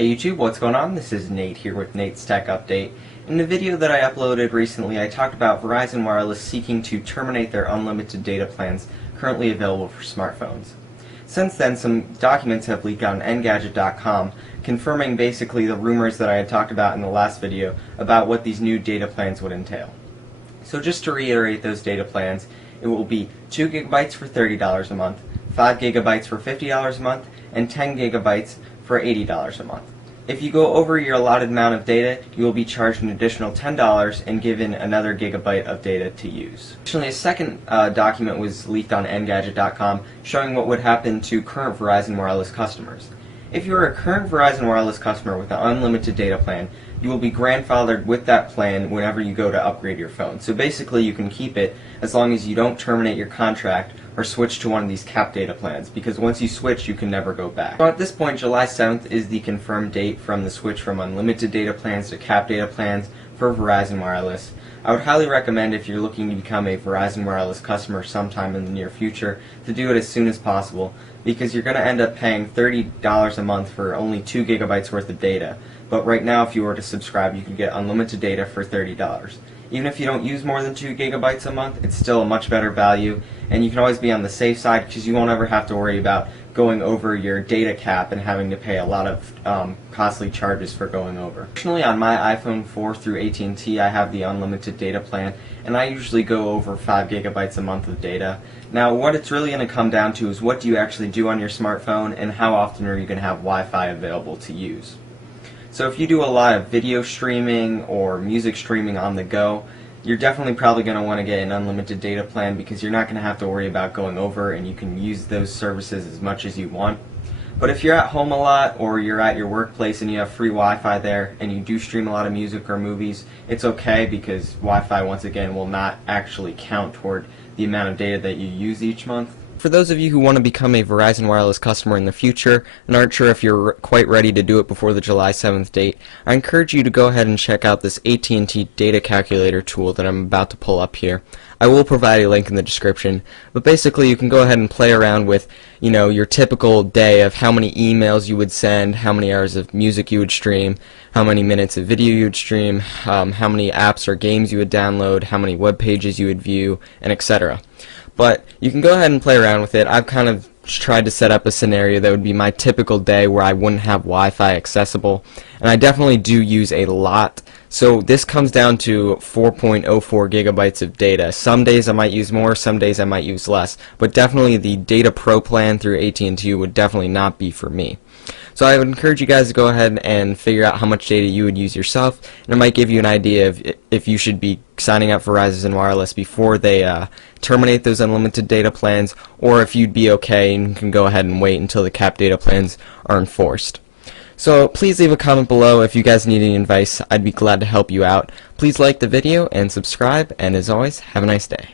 Hey YouTube, what's going on? This is Nate here with Nate's Tech Update. In the video that I uploaded recently, I talked about Verizon Wireless seeking to terminate their unlimited data plans currently available for smartphones. Since then, some documents have leaked on Engadget.com confirming basically the rumors that I had talked about in the last video about what these new data plans would entail. So just to reiterate those data plans, it will be 2 gigabytes for $30 a month, 5 gigabytes for $50 a month, and 10 gigabytes for $80 a month. If you go over your allotted amount of data, you will be charged an additional $10 and given another gigabyte of data to use. Additionally, a second document was leaked on Engadget.com showing what would happen to current Verizon Wireless customers. If you are a current Verizon Wireless customer with an unlimited data plan, you will be grandfathered with that plan whenever you go to upgrade your phone. So basically you can keep it as long as you don't terminate your contract or switch to one of these cap data plans, because once you switch you can never go back. So at this point, July 7th is the confirmed date from the switch from unlimited data plans to cap data plans for Verizon Wireless. I would highly recommend, if you're looking to become a Verizon Wireless customer sometime in the near future, to do it as soon as possible, because you're going to end up paying $30 a month for only 2 gigabytes worth of data. But right now, if you were to subscribe, you could get unlimited data for $30. Even if you don't use more than 2 gigabytes a month, it's still a much better value, and you can always be on the safe side because you won't ever have to worry about going over your data cap and having to pay a lot of costly charges for going over. Additionally, on my iPhone 4 through AT&T, I have the unlimited data plan, and I usually go over 5 gigabytes a month of data. Now, what it's really going to come down to is what do you actually do on your smartphone, and how often are you going to have Wi-Fi available to use. So if you do a lot of video streaming or music streaming on the go, you're definitely probably going to want to get an unlimited data plan, because you're not going to have to worry about going over and you can use those services as much as you want. But if you're at home a lot or you're at your workplace and you have free Wi-Fi there and you do stream a lot of music or movies, it's okay, because Wi-Fi once again will not actually count toward the amount of data that you use each month. For those of you who want to become a Verizon Wireless customer in the future and aren't sure if you're quite ready to do it before the July 7th date, I encourage you to go ahead and check out this AT&T data calculator tool that I'm about to pull up here. I will provide a link in the description, but basically you can go ahead and play around with, your typical day of how many emails you would send, how many hours of music you would stream, how many minutes of video you would stream, how many apps or games you would download, how many web pages you would view, and etc. But you can go ahead and play around with it. I've kind of tried to set up a scenario that would be my typical day where I wouldn't have Wi-Fi accessible, and I definitely do use a lot. So this comes down to 4.04 gigabytes of data. Some days I might use more, some days I might use less, but definitely the Data Pro plan through AT&T would definitely not be for me. So I would encourage you guys to go ahead and figure out how much data you would use yourself, and it might give you an idea of if you should be signing up for Verizon Wireless before they terminate those unlimited data plans, or if you'd be okay and can go ahead and wait until the cap data plans are enforced. So please leave a comment below if you guys need any advice. I'd be glad to help you out. Please like the video and subscribe, and as always, have a nice day.